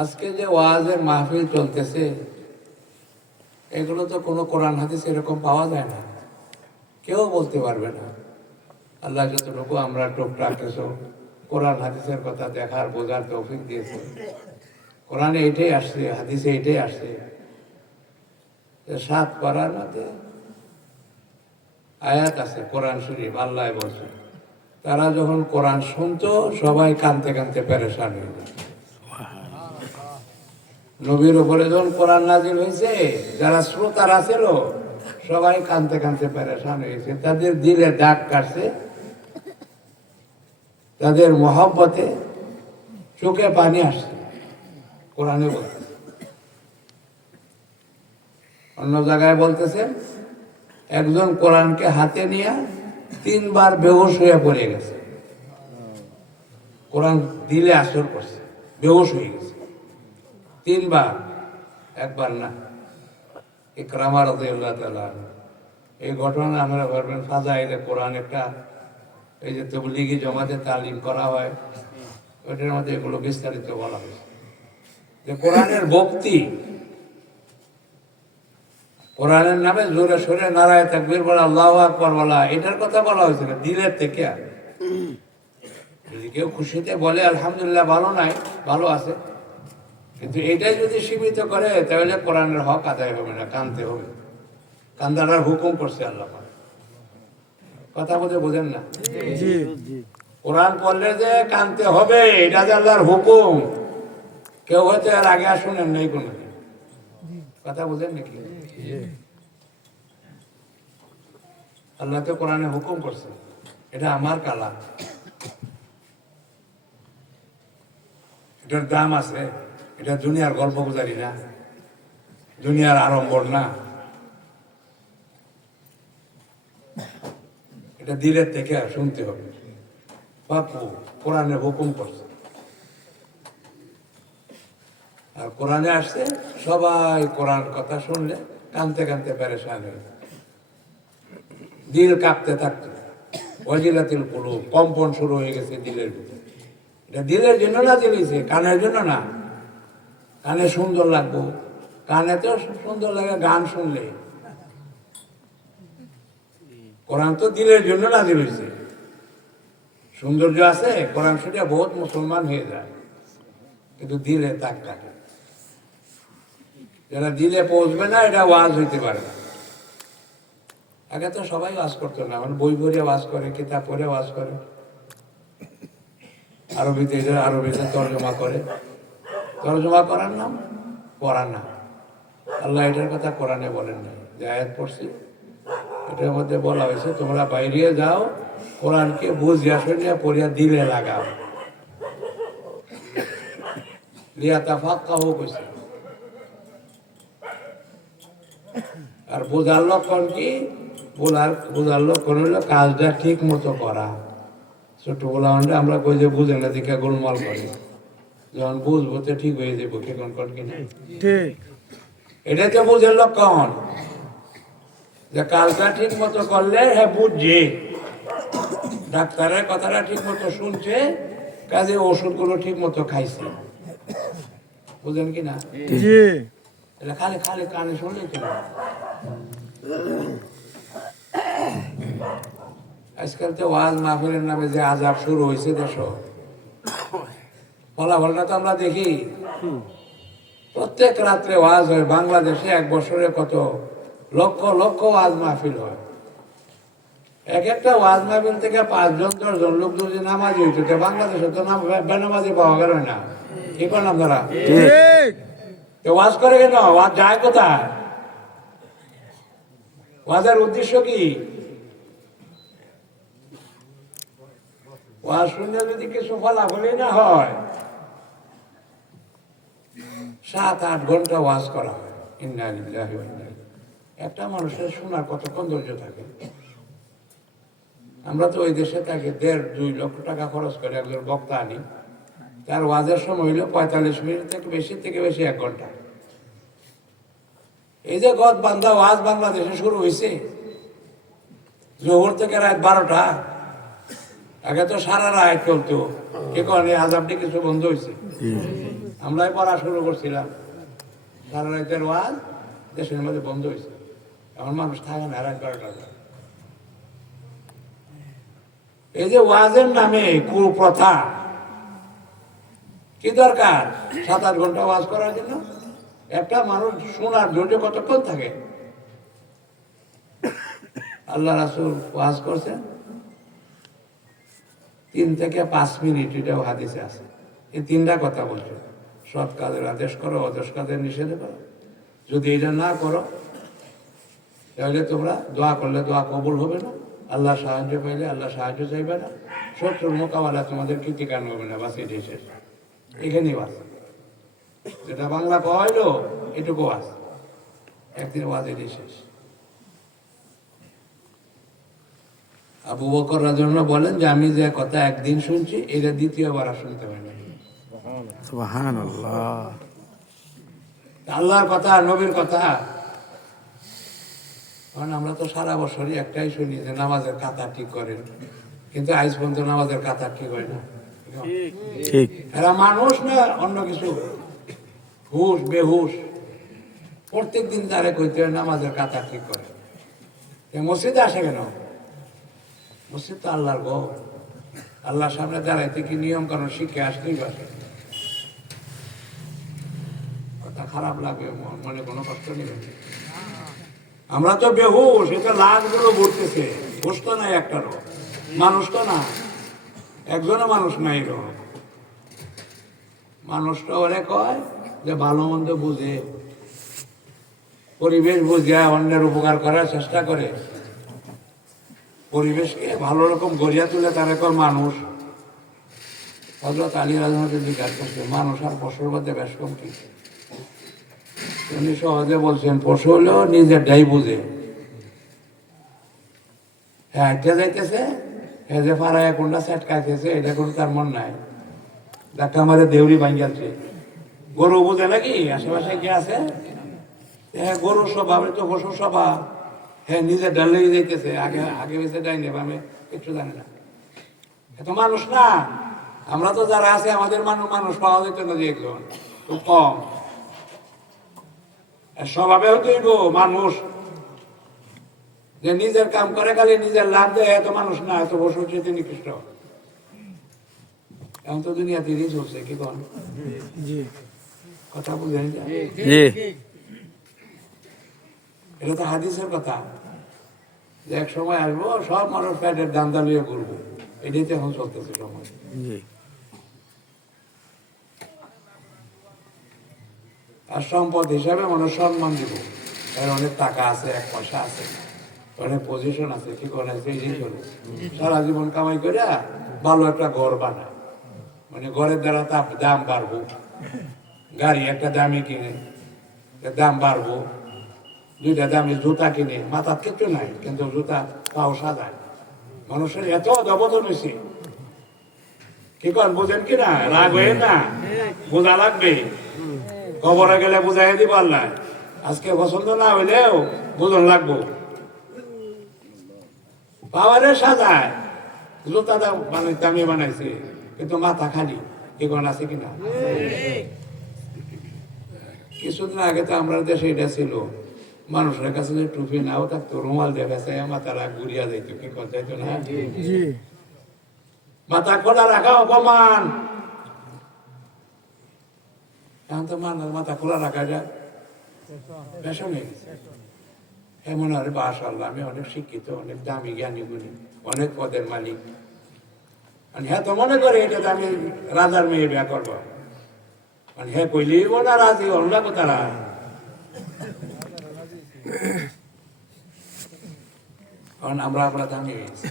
আজকে যে ওয়াজের মাহফিল চলতেছে, এগুলো তো কোনো কোরআন, হাদিস এরকম পাওয়া যায় না। কেউ বলতে পারবে না। আল্লাহ যতটুকু আমরা টুকটাক কিছু কোরআন, হাদিসের কথা দেখার, বোঝার তৌফিক দিয়েছে। কোরআনে এটাই আসছে, হাদিসে এটাই আসছে। সাত পাড়ার মধ্যে আয়াত আছে, কোরআন শরীফ, আল্লাহ বলছে, তারা যখন কোরআন শুনতো, সবাই কানতে কানতে পেরেশান হয়ে যেত নবীর উপরে যখন কোরআন নাজিল হয়েছে, যারা শ্রোতারা ছিল সবাই কানতে কানতে পেরেশান হয়েছে। তাদের দিলে দাগ কাটছে, তাদের মহব্বতে চোখে পানি আসছে। কোরআনে বলতেছে অন্য জায়গায় বলতেছেন একজন কোরআনকে হাতে নিয়ে তিনবার বেহুশ হয়ে পড়ে গেছে। কোরআন দিলে আসর করছে, বেহুশ হয়ে গেছে। তিনবার, একবার না। ইকরামা রাদিয়াল্লাহু তাআলা আনহু। এই ঘটনা আমরা ভাববেন, ফাজাইলে কোরআন একটা, এই যে তবলিগি জমাতে তালিম করা হয়, ওইটার মধ্যে এগুলো বিস্তারিত বলা হয়েছে। যে কোরআনের ভক্তি, কোরআনের নামে জোরে সোরে নারায় তাকবীর বলা, আল্লাহ আকবর বলা, এটার কথা বলা হয়েছিল দিলের থেকে। আর যদি কেউ খুশিতে বলে, আলহামদুলিল্লাহ, ভালো নাই, ভালো আছে। কিন্তু এটাই যদি সীমিত করে তাহলে কোরআনের হক আদায় হবে না কানতে হবে। কান্দাটার হুকুম করছে আল্লাহ কথা বলতে বোঝেন না? কোরআন পড়লে যে কানতে হবে এটা যে আল্লাহর হুকুম। কেউ হয়তো এর আগে আর শুনেন নাই কোনো কথা বোঝেন নাকি? আল্লাহ তো কোরআনে হুকুম করছে। এটা আমার কালা এটার দাম আছে। এটা দুনিয়ার গল্প গুজারি না। দুনিয়ার আড়ম্বর না। এটা দিলের থেকে শুনতে হবে। বাপু, কোরআনে হুকুম করছে। আর কোরআনে আসছে, সবাই কোরআন কথা শুনলে কানতে কানতে পেরেশান হয়ে দিল কাঁপতে থাকতো। ওয়াজিলাতিল কুলু কম্পন শুরু হয়ে গেছে দিলের ভিতরে। এটা দিলের জন্য না দিলেছে কানের জন্য না? কানে সুন্দর লাগবো। কানে তো সুন্দর লাগে, গান শুনলে। কোরআন তো দিলের জন্য না হয়েছে সৌন্দর্য আছে, কোরআন শুনে বহুত মুসলমান হয়ে যায়। কিন্তু দিলে তাক কাটে। যারা দিলে পৌঁছবে না, এটা ওয়াজ হইতে পারে না। আগে তো সবাই ওয়াজ করতো না মানে বই পড়ে ওয়াজ করে, কিতাব পড়ে ওয়াজ করে। আরবিতে আরবিতে তর্জমা করে। তর্জমা করার নাম? পড়ার নাম আল্লাহ এটার কথা কোরআনে বলেন না যে পড়ছি, এটার মধ্যে বলা হয়েছে, তোমরা বাইরে যাও, কোরআনকে বুঝিয়া শুনিয়া পড়িয়া দিলে লাগাও। লিয়া তাফাক কাহু কইছে। আর বোঝার লক্ষণ কি? বোঝার বোঝার লক্ষণ হলো কাজটা ঠিক মতো করা। ছোটবেলা মানে আমরা কই যে বুঝে না, দেখে গোলমাল করি। যখন বুঝব তো ঠিক হয়ে যাব কি কোন কোন ঠিক। এটা তো বুঝের লক্ষণ যে কাজটা ঠিক মতো করলে হ্যাঁ বুঝছে। ডাক্তারের কথাটা ঠিক মতো শুনছে কাজে ওষুধগুলো ঠিক মতো খাইছে। বুঝেন কি না? এটা খালি খালি কানে শুনলেই তো। আজকাল তো ওয়াজ মাহফিলের নামে যে আজাব শুরু হয়েছে দেশ ফলাফলটা তো আমরা দেখি। প্রত্যেক রাত্রে ওয়াজ হয়। বাংলাদেশে এক বছরে কত? লক্ষ লক্ষ ওয়াজ মাহফিল হয়। এক একটা ওয়াজ মাহফিল থেকে পাঁচজন দশজন লোক যদি নামাজি হইতো বাংলাদেশে তো নাম বেনামাজি পাওয়া গেল না। কি করেন আপনারা ঠিক। ওয়াজ করে কেন? ওয়াজ যায় কোথায়? ওয়াজের উদ্দেশ্য কি? ওয়াজ শুনলে যদি কিছু ফলাফলই না হয় সাত আট ঘণ্টা ওয়াজ করা হয়। ইন্না। একটা মানুষের শোনার কতক্ষণ ধৈর্য থাকে? আমরা তো ওই দেশে থাকি, দেড় দুই লক্ষ টাকা খরচ করে একজন বক্তা আনি। তার ওয়াজের সময় হইল পঁয়তাল্লিশ মিনিট থেকে বেশি থেকে বেশি এক ঘণ্টা। এই যে গদ বান্ধা ওয়াজ বাংলাদেশে শুরু হয়েছে জোহর থেকে রাত বারোটা। আগে তো সারা রায় চলতো। কে কারণে আজাবটি কিছু বন্ধ হয়েছে আমরাই পড়া শুরু করছিলাম। সারা রাতের ওয়াজ দেশের মধ্যে বন্ধ হয়েছে এখন মানুষ থাকে না রাত বারোটা। এই যে ওয়াজের নামে কুপ্রথা কি দরকার? সাত আট ঘণ্টা ওয়াজ করার জন্য? একটা মানুষ শোনার ধৈর্য কতক্ষণ থাকে? আল্লাহ রাসুল ওয়াজ করছেন। তিন থেকে পাঁচ মিনিট এটাও হাদিসে আছে। এই তিনটা কথা বলছে। সৎ কাজের আদেশ করো অদেশ কাজের নিষেধ করো। যদি এটা না করো, তাহলে তোমরা দোয়া করলে দোয়া কবুল হবে না। আল্লাহ সাহায্য পাইলে আল্লাহ সাহায্য চাইবে না। শত্রুর মোকাবেলা তোমাদের কৃতিকান হবে না বাস শেষ। এখানেই বাস। যেটা বাংলা কয়লো এটুকু বাস। একদিন ওয়াজ এটাই শেষ। আবু বকর রাজন বলেন যে আমি যে কথা একদিন শুনছি এটা দ্বিতীয়বার আর শুনতে পাই না। আল্লাহর কথা নবীর কথা। কারণ আমরা তো সারা বছরই একটাই শুনি যে নামাজের কাতা ঠিক করেন। কিন্তু আজ পর্যন্ত নামাজের কাতা ঠিক হয় না। এরা মানুষ না অন্য কিছু। হুশ বেহুশ। প্রত্যেক দিন তারে কইতে হয় নামাজের কাতা ঠিক করে মসজিদে আসে কেন? মসজিদ তো আল্লাহর গো, আল্লাহর সামনে দাঁড়াইতে কি নিয়ম কারণ শিখে আসতেই পারে কথা খারাপ লাগবে মন- কোনো কষ্ট নেই। আমরা তো বেহুশ এটা লাখগুলো ঘুরতেছে হুশ তো নাই একটারও, মানুষ তো না, একজনও মানুষ নাই রো। মানুষটা ওরে কয় যে ভালো মন্দ বুঝে, পরিবেশ বুঝে, অন্যের উপকার করার চেষ্টা করে। পরিবেশকে ভালো রকম গড়িয়া তুলে তার কয় মানুষ। হজরত আলী করছে, মানুষ আর পশুর মধ্যে বেশ কম কি উনি সহজে বলছেন, পশু হলেও নিজেরটাই বুঝে। হ্যাঁ যাইতেছে হ্যাঁ যে ফারায় কোনটা সেট এটা কোনো তার মন নাই। ডাক্তার আমাদের দেউরি ভাঙ্গাচ্ছে। গরু বুঝে নাকি? আশেপাশে কি আছে? হ্যাঁ গরুর স্বভাব তো পশুর স্বভাব। হ্যাঁ নিজে ডালে যাইতেছে। আগে আগে বেঁচে ডাই নেব আমি একটু জানি না। এত মানুষ না। আমরা তো যারা আছে আমাদের মানুষ মানুষ পাওয়া যেত না যে একজন। খুব কম। আর স্বভাবে হতেই গো মানুষ। যে নিজের কাম করে খালি নিজের লাভ দেয় এত মানুষ না এত বছর তিনি নিকৃষ্ট এখন তো দুনিয়া তিরিশ চলছে কি কন? কথা বুঝেন জি। এটা তো হাদিসের কথা। যে এক সময় আসব সব মানুষ প্যাটের দান্দা লিয়ে ঘুরবো। এটাই তো এখন চলতেছে সময়। আর সম্পদ হিসাবে মানুষ সম্মান দিব। এর অনেক টাকা আছে এক পয়সা আছে অনেক পজিশন আছে কি করে আছে এই চলে সারা জীবন কামাই করে ভালো একটা ঘর বানায়। মানে ঘরের দ্বারা তার দাম বাড়বো। গাড়ি একটা দামে কিনে দাম বাড়বো। দুইটা দামি জুতা কিনে মাথার কিচ্ছু নাই, কিন্তু জুতা পাও সাদায় মানুষের এত দবদন হয়েছে কি কর বোঝেন কি না? রাগ হয়ে না? বোঝা লাগবে। কবরে গেলে বুঝাই দিব আল্লাহ। আজকে পছন্দ না হইলেও বুঝন লাগবো। পাওয়ারে সাজায়। জুতাটা মানে দামি বানাইছে, কিন্তু মাথা খালি। কি এগুলো আছে কিনা কিছুদিন আগে তো আমরা দেশে এটা ছিল। মানুষের কাছে যে টুপি নাও থাকতো রুমাল দিয়ে গেছে মাথারা ঘুরিয়া যাইতো কি কথা যাইতো না? মাথা খোলা রাখা অপমান। এখন তো মানুষ মাথা খোলা রাখা যায়। ফ্যাশন হয়ে গেছে এমন আর বাস আল্লাহ আমি অনেক শিক্ষিত অনেক দামি জ্ঞানী গুণী অনেক পদের মালিক। আর হ্যাঁ তো মনে করে এটা আমি রাজার মেয়ে বিয়া করব। মানে হ্যাঁ কইলেই না রাজি অন্য তারা কারণ আমরা আমরা দামি গেছি।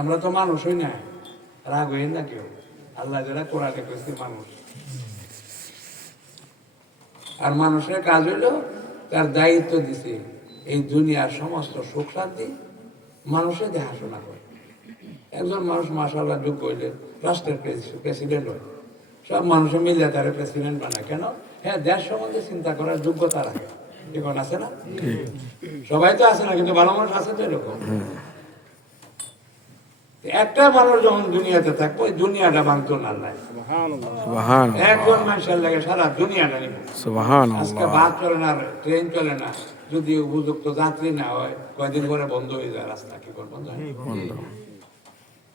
আমরা তো মানুষই না। রাগ হয়ে না কেউ। আল্লাহ যারা কোরআনে করেছে মানুষ। আর মানুষের কাজ হইল তার দায়িত্ব দিছে এই দুনিয়ার সমস্ত সুখ শান্তি মানুষের দেখাশোনা করে। একজন মানুষ মাসাল্লাহ যোগ্য হইলে রাষ্ট্রের প্রেসিডেন্ট হয় সব মানুষে মিলে তারা প্রেসিডেন্ট বানায়। কেন? হ্যাঁ দেশ সম্বন্ধে চিন্তা করার যোগ্যতা রাখে। এখন আছে না? সবাই তো আছে না কিন্তু ভালো মানুষ আছে তো এরকম। একটা মানুষ যখন দুনিয়াতে থাকব ওই দুনিয়াটা ভাঙতো না একজন মানুষের লাগে সারা দুনিয়াটা নিব। আজকে বাস চলে না ট্রেন চলে না যদি উপযুক্ত যাত্রী না হয় কয়দিন পরে বন্ধ হয়ে যায় রাস্তা কি করে বন্ধ।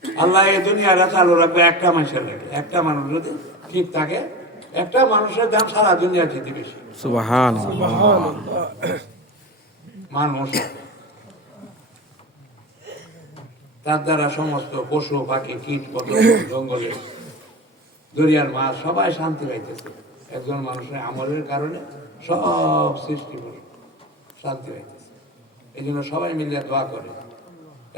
আল্লাহ এই দুনিয়াটা চালু রাখবে একটা মানুষের লাগে। একটা মানুষ যদি ঠিক থাকে একটা মানুষের দাম সারা দুনিয়া যেতে বেশি। মানুষ। তার দ্বারা সমস্ত পশু পাখি কীট পতঙ্গ জঙ্গলে দরিয়ার মাছ সবাই শান্তি পাইতেছে। একজন মানুষের আমলের কারণে সব সৃষ্টি করে শান্তি পাইতেছে। এই জন্য সবাই মিলে দোয়া করে।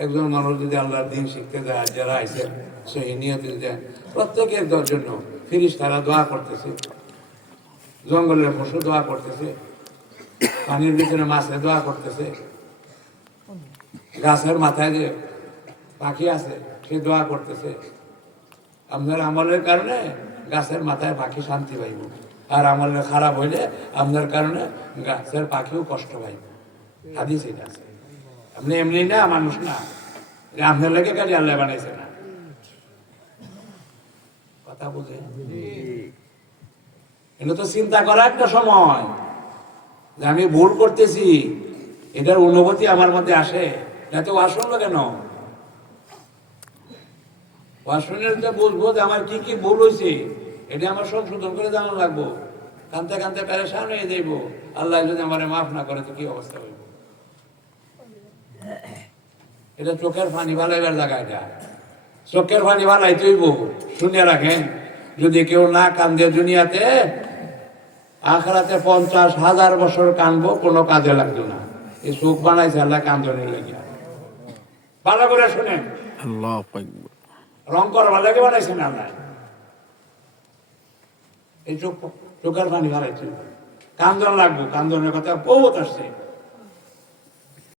একজন মানুষ যদি আল্লাহর দিন শিখতে যায় যারা আইসে সেই নিয়তে দেয় প্রত্যেকের জন্য ফিরিস তারা দোয়া করতেছে। জঙ্গলের পশু দোয়া করতেছে। পানির ভিতরে মাছে দোয়া করতেছে। গাছের মাথায় যে পাখি আছে, সে দোয়া করতেছে। আপনার আমলের কারণে গাছের মাথায় পাখি শান্তি পাইব। আর আমলের খারাপ হইলে আপনার কারণে গাছের পাখিও কষ্ট পাইব। হাদিস এটা আছে। আপনি এমনি না, মানুষ না। আপনার লেগে কাজে আল্লাহ বানাইছে না। কথা বুঝে এটা তো চিন্তা করা একটা সময়। যে আমি ভুল করতেছি, এটার অনুভূতি আমার মধ্যে আসে। এত আসল কেন? তো বুঝব যে আমার কি কি ভুল হয়েছে, এটা আমার সংশোধন করে জানা লাগবো। কানতে কানতে প্যারেশান হয়ে যাইব। আল্লাহ যদি আমার মাফ না করে, তো কি অবস্থা হইব? এটা চোখের পানি ভালাইবার জায়গা এটা। চোখের পানি ভালাই তৈব শুনে রাখেন। যদি কেউ না কান্দে দুনিয়াতে আখরাতে পঞ্চাশ হাজার বছর কানবো কোনো কাজে লাগতো না। এই চোখ বানাইছে আল্লাহ কান্দনে লেগে ভালো করে শুনেন। আল্লাহু রং করবার লাগে বানাইছেন আল্লাহ? এই চোখ চোখের পানি বানাইছে কান্দন লাগবো কান্দনের কথা বহুত আসছে।